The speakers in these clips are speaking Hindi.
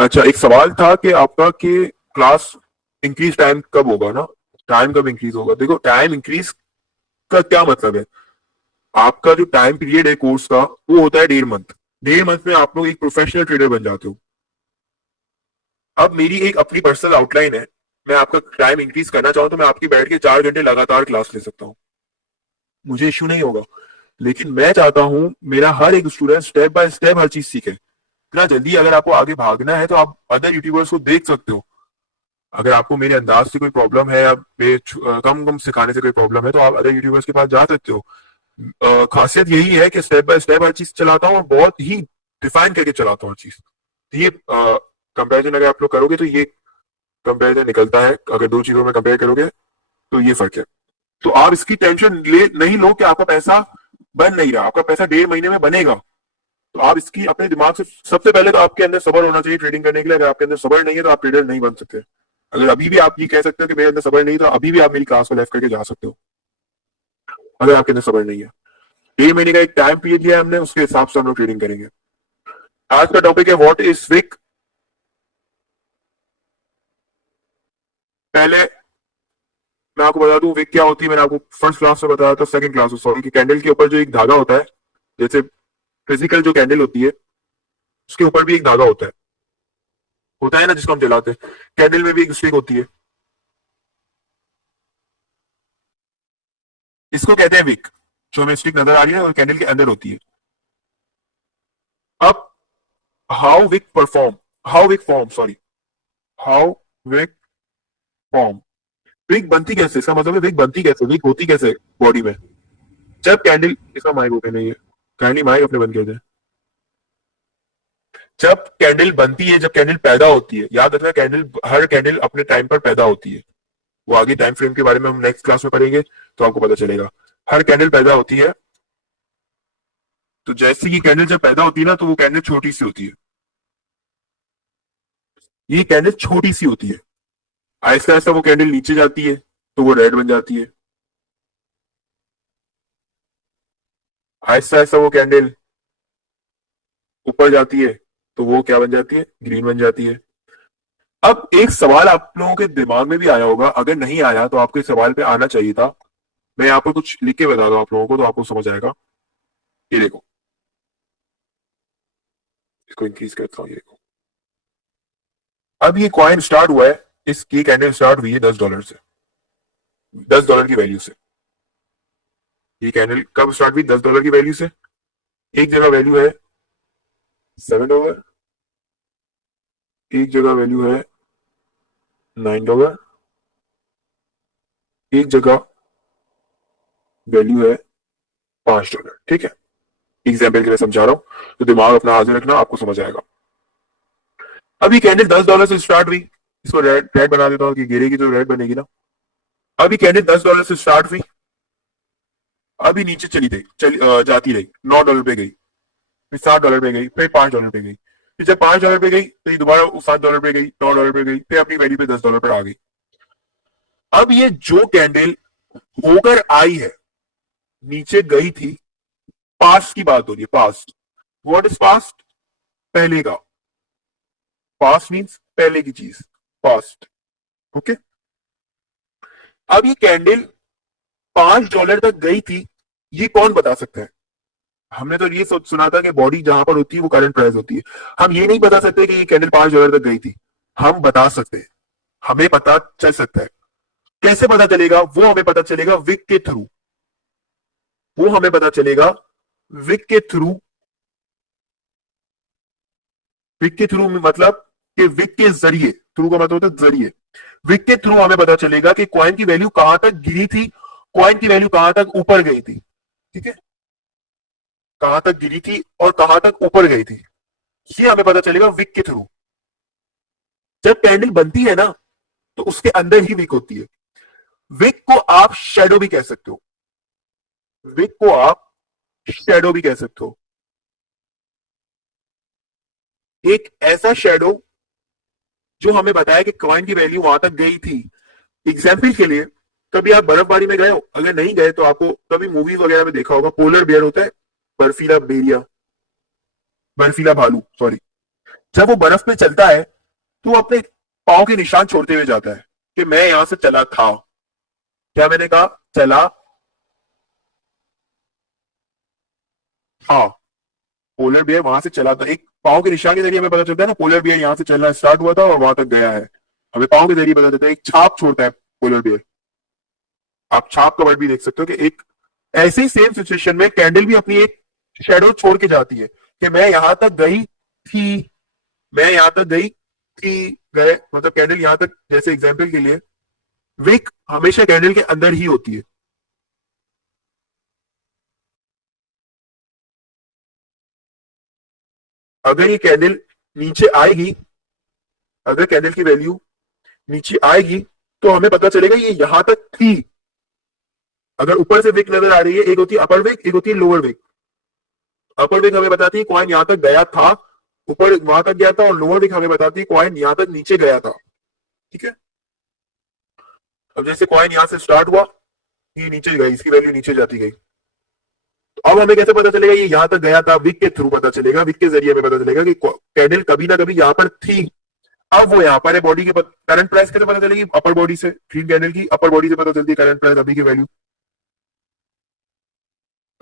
अच्छा, एक सवाल था कि आपका कि क्लास इंक्रीज टाइम कब होगा ना, टाइम कब इंक्रीज होगा। देखो, टाइम इंक्रीज का क्या मतलब है। आपका जो टाइम पीरियड है कोर्स का वो होता है 1.5 मंथ। 1.5 मंथ में आप लोग एक प्रोफेशनल ट्रेडर बन जाते हो। अब मेरी एक अपनी पर्सनल आउटलाइन है, मैं आपका टाइम इंक्रीज करना चाहूँ तो मैं आपकी बैठ के 4 घंटे लगातार क्लास ले सकता हूँ, मुझे इश्यू नहीं होगा। लेकिन मैं चाहता हूं मेरा हर एक स्टूडेंट स्टेप बाय स्टेप हर चीज सीखे। इतना जल्दी अगर आपको आगे भागना है तो आप अदर यूट्यूबर्स को देख सकते हो। अगर आपको मेरे अंदाज से कोई प्रॉब्लम है या कम कम सिखाने से कोई प्रॉब्लम है तो आप अदर यूट्यूबर्स के पास जा सकते हो। खासियत यही है कि स्टेप बाय स्टेप हर चीज चलाता हूँ और बहुत ही डिफाइन करके चलाता हूँ हर चीज। तो ये कंपेरिजन अगर आप लोग करोगे तो ये कंपेरिजन निकलता है। अगर दो चीजों में कंपेयर करोगे तो ये फर्क है। तो आप इसकी टेंशन ले नहीं लो कि आपका पैसा बन नहीं रहा, आपका पैसा 1.5 महीने में बनेगा। तो आप इसकी अपने दिमाग से, सबसे पहले तो आपके अंदर सब्र होना चाहिए ट्रेडिंग करने के लिए। अगर आपके अंदर सब्र नहीं है तो आप ट्रेडर नहीं बन सकते। अगर अभी भी आप ये कह सकते हो कि मेरे अंदर सब्र नहीं, तो अभी भी आप मेरी क्लास को लेफ्ट करके जा सकते हो अगर आपके अंदर सब्र नहीं है। 1.5 महीने का एक टाइम पीरियड लिया है हमने, उसके हिसाब से हम लोग ट्रेडिंग करेंगे। आज का टॉपिक है व्हाट इज विक। पहले मैं आपको बता दूं विक क्या होती है। मैंने आपको फर्स्ट क्लास में बताया था, सेकंड क्लास में सॉरी, कि कैंडल के ऊपर जो एक धागा होता है, जैसे फिजिकल जो कैंडल होती है उसके ऊपर भी एक धागा होता है ना जिसको हम जलाते हैं। कैंडल में भी एक स्टिक होती है, इसको कहते हैं विक। जो हमें स्टिक नजर आ रही है और कैंडल के अंदर होती है। अब how wick perform, how wick form sorry, how wick form. Wick बनती कैसे, इसका मतलब है विक बनती कैसे, विक होती कैसे बॉडी में। जब कैंडल, इसका माइक ओपन नहीं है, काइंडली माइक अपने बंद कर दे। जब कैंडल बनती है, जब कैंडल पैदा होती है, याद रखना कैंडल, हर कैंडल अपने टाइम पर पैदा होती है। वो आगे टाइम फ्रेम के बारे में हम नेक्स्ट क्लास में पढ़ेंगे तो आपको पता चलेगा। हर कैंडल पैदा होती है। तो जैसे ही कैंडल जब पैदा होती है ना, तो वो कैंडल छोटी सी होती है। ये कैंडल छोटी सी होती है। आहिस्ता आहिस्ता वो कैंडल नीचे जाती है तो वो रेड बन जाती है। आहिस्ता आहिस्ता वो कैंडल ऊपर जाती है तो वो क्या बन जाती है, ग्रीन बन जाती है। अब एक सवाल आप लोगों के दिमाग में भी आया होगा, अगर नहीं आया तो आपको इस सवाल पे आना चाहिए था। मैं यहाँ पर कुछ लिख के बता दूं आप लोगों को तो आपको समझ आएगा। ये देखो, इसको इंक्रीज करता हूँ, ये देखो। अब ये कॉइन स्टार्ट हुआ है, इसकी कैंडल स्टार्ट हुई है $10 से, $10 की वैल्यू से। ये कैंडल कब स्टार्ट हुई, $10 की वैल्यू से। एक जगह वैल्यू है $7, एक जगह वैल्यू है $9, एक जगह वैल्यू है $5। ठीक है, एग्जाम्पल के लिए समझा रहा हूं तो दिमाग अपना हाजिर रखना, आपको समझ आएगा। अभी कैंडल $10 से स्टार्ट हुई, इसको रेड रेड बना देता हूँ कि गिरेगी तो रेड बनेगी ना। अभी कैंडल $10 से स्टार्ट हुई, अभी नीचे चली गई, जाती रही, $9 पे गई, फिर $7 पे गई, फिर $5 पे गई। फिर जब $5 पे गई तो ये दोबारा $7 पे गई, $9 पे गई, फिर अपनी वैल्यू पे $10 पर आ गई। अब ये जो कैंडल होकर आई है, नीचे गई थी, पास्ट की बात हो रही है, पास्ट। व्हाट इज पास्ट, पहले का। पास्ट मीन्स पहले की चीज, पास्ट। ओके। अब ये कैंडल $5 तक गई थी, ये कौन बता सकता है। हमने तो ये सुना था कि बॉडी जहां पर होती है वो करंट प्राइस होती है। हम ये नहीं बता सकते कि ये कैंडल $5 तक गई थी। हम बता सकते हैं, हमें पता चल सकता है। कैसे पता चलेगा, वो हमें पता चलेगा विक के थ्रू। वो हमें पता चलेगा विक के थ्रू। विक के थ्रू मतलब कि विक के जरिए, थ्रू का मतलब होता है जरिए। विक के थ्रू हमें पता चलेगा कि कॉइन की वैल्यू कहां तक गिरी थी, कॉइन की वैल्यू कहां तक ऊपर गई थी। ठीक है, कहां तक गिरी थी और कहां तक ऊपर गई थी, ये हमें पता चलेगा विक के थ्रू। जब कैंडल बनती है ना तो उसके अंदर ही विक होती है। विक को आप शेडो भी कह सकते हो, विक को आप शेडो भी कह सकते हो। एक ऐसा शेडो जो हमें बताया कि कॉइन की वैल्यू वहां तक गई थी। एग्जाम्पल के लिए, कभी आप बर्फबारी में गए हो, अगर नहीं गए तो आपको कभी मूवीज वगैरह में देखा होगा, पोलर बेयर होता है, बर्फीला बेरिया, बर्फीला भालू सॉरी। जब वो बर्फ में चलता है तो वो अपने पाँव के निशान छोड़ते हुए जाता है कि मैं यहां से चला था। क्या मैंने कहा? चला था। पोलर बियर वहां से चला था, एक पाँव के निशान के जरिए हमें पता चलता है ना, पोलर बियर यहाँ से चलना स्टार्ट हुआ था और वहां तक गया है। हमें पाँव के जरिए पता चलता है, एक छाप छोड़ता है पोलर बियर। आप छाप का वर्ड भी देख सकते हो कि एक ऐसे ही सेम सिचुएशन में कैंडल भी अपनी एक शेडो छोड़ के जाती है कि मैं यहां तक गई थी, मैं यहां तक गई थी, गए मतलब कैंडल यहां तक, जैसे एग्जांपल के लिए विक हमेशा कैंडल के अंदर ही होती है। अगर ये कैंडल नीचे आएगी, अगर कैंडल की वैल्यू नीचे आएगी तो हमें पता चलेगा ये यहां तक थी। अगर ऊपर से विक नजर आ रही है, एक होती है अपर विक, एक होती है लोअर विक। अपर विक हमें बताती है कॉइन यहां तक गया था, ऊपर वहां तक गया था, और लोअर विक हमें बताती है कॉइन यहां तक नीचे गया था। ठीक है। अब जैसे कॉइन यहां से स्टार्ट हुआ, ये नीचे गई, इसकी वैल्यू नीचे जाती गई। तो अब हमें कैसे पता चलेगा ये यहां तक गया था? विक के थ्रू पता चलेगा, विक के जरिए हमें पता चलेगा कि कैंडल कभी ना कभी यहां पर थी। अब वो यहाँ पर है, बॉडी के करंट प्राइस कैसे पता चलेगी? अपर बॉडी से, ग्रीन कैंडल की अपर बॉडी से पता चलती है करंट प्राइस अभी की वैल्यू।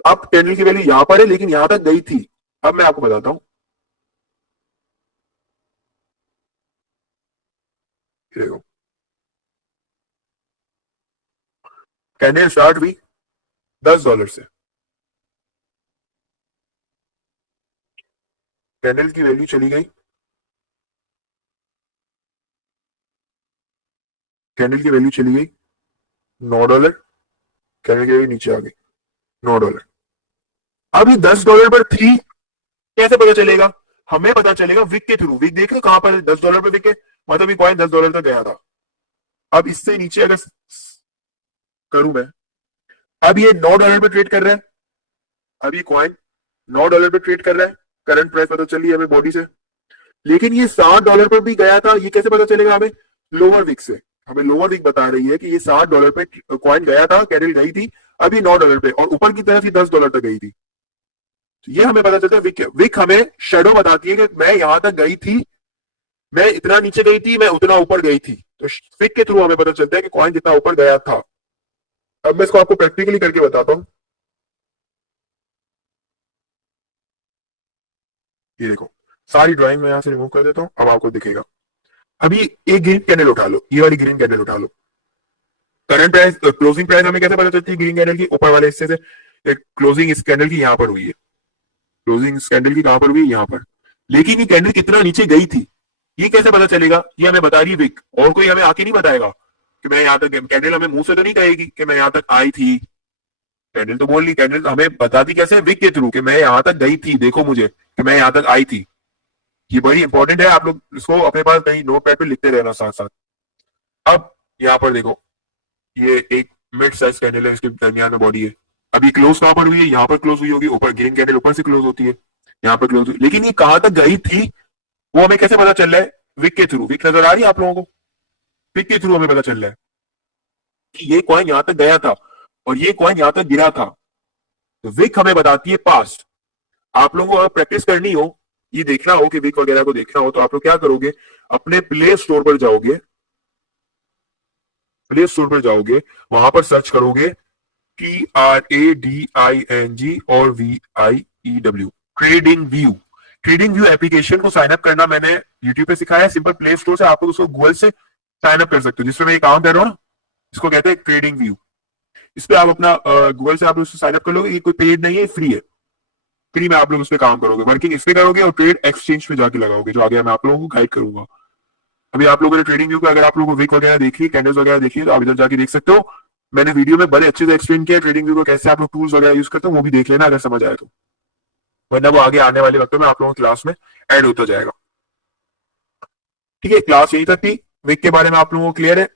अब कैंडल की वैल्यू यहां पर है लेकिन यहां तक गई थी। अब मैं आपको बताता हूं, देखो कैंडल स्टार्ट हुई $10 से, कैंडल की वैल्यू चली गई, कैंडल की वैल्यू चली गई $9, कैंडल की वैल्यू नीचे आ गई $9। अब ये $10 पर थी, कैसे पता चलेगा? हमें पता चलेगा विक के थ्रू। विक देख लो कहां पर है, $10 पे विक है, मतलब ये कॉइन $10 तक गया था। अब इससे नीचे अगर करूं मैं, अब ये $9 पे ट्रेड कर रहा है, अब ये कॉइन $9 पे ट्रेड कर रहा है, करंट प्राइस पता चली हमें बॉडी से। लेकिन ये $60 पर भी गया था, ये कैसे पता चलेगा हमें? लोअर विक से। हमें लोअर विक बता रही है कि ये $60 पे कॉइन गया था, कैंडल गई थी, अभी $9 पे, और ऊपर की तरफ ही $10 तक गई थी। तो ये हमें पता चलता है विक। विक हमें शेडो बताती है कि मैं यहां तक गई थी, मैं इतना नीचे गई थी, मैं उतना ऊपर गई थी। तो विक के थ्रू हमें पता चलता है कि कॉइन जितना ऊपर गया था। अब मैं इसको आपको प्रैक्टिकली करके बताता हूँ। ये देखो, सारी ड्राइंग मैं यहां से रिमूव कर देता हूँ, अब आपको दिखेगा। अभी एक ग्रीन कैंडल उठा लो, ये वाली ग्रीन कैंडल उठा लो। करंट प्राइस, क्लोजिंग प्राइस हमें कैसे पता चलती है ग्रीन कैंडल की? ऊपर वाले हिस्से से। क्लोजिंग इस कैंडल की यहां पर हुई है, क्लोजिंग इस कैंडल की कहां पर हुई है? यहां पर। लेकिन ये कैंडल कितना नीचे गई थी, ये कैसे पता चलेगा? ये हमें बता रही है विक, और कोई हमें आके नहीं बताएगा कि मैं यहाँ तक। कैंडल हमें मुंह से तो नहीं कहेगी कि मैं यहाँ तक आई थी, कैंडल तो बोल रही, कैंडल हमें बताती कैसे? विक के थ्रू, कि मैं यहाँ तक गई थी, देखो मुझे कि मैं यहाँ तक आई थी। ये बड़ी इंपॉर्टेंट है, आप लोग इसको अपने पास कहीं नोट पैड पे लिखते रहना साथ साथ। अब यहाँ पर देखो, ये एक मिड साइज कैंडल है, इसके दरमियान में बॉडी है। अभी क्लोज कहां पर हुई है? यहाँ पर क्लोज हुई होगी, ऊपर ग्रीन कैंडल ऊपर से क्लोज होती है, यहाँ पर क्लोज हुई। लेकिन ये कहां तक गई थी वो हमें कैसे पता चल रहा है? विक के थ्रू। विक नजर आ रही है आप लोगों को? विक के थ्रू हमें पता चल रहा है कि ये कॉइन यहां तक गया था और ये कॉइन यहां तक गिरा था। तो विक हमें बताती है पास्ट। आप लोगों को अगर प्रैक्टिस करनी हो, ये देखना हो कि विक वगैरह को देखना हो, तो आप लोग क्या करोगे? अपने प्ले स्टोर पर जाओगे, प्ले स्टोर पर जाओगे, वहां पर सर्च करोगे TRADING और VIEW, trading view. Trading view application को साइन अप करना मैंने यूट्यूब पे सिखाया है, सिंपल प्ले स्टोर से आप लोग उसको गूगल से साइन अप कर सकते हो। जिसमें मैं काम कर रहा हूँ ना, इसको कहते हैं ट्रेडिंग व्यू। इस पे आप अपना गूगल से आप लोग साइन अप कर लोगे, ये कोई पेड नहीं है, फ्री है। फ्री में आप लोग उस पर काम करोगे, वर्किंग इस पे करोगे और ट्रेड एक्सचेंज पे जाके लगाओगे, जो आगे मैं आप लोगों को गाइड करूंगा। अभी आप लोगों ने ट्रेडिंग व्यू का, अगर आप लोगों को विक वगैरह देखी, कैंडल्स वगैरह देखी, तो आप इधर जाके देख सकते हो। मैंने वीडियो में बड़े अच्छे से एक्सप्लेन किया ट्रेडिंग व्यू को, कैसे आप लोग टूल्स वगैरह यूज करते हो, वो भी देख लेना अगर समझ आए तो, वरना वो आगे आने वाले वक्तों में आप लोगों की क्लास में ऐड होता जाएगा। ठीक है, क्लास यहीं तक थी। विक के बारे में आप लोगों को क्लियर है?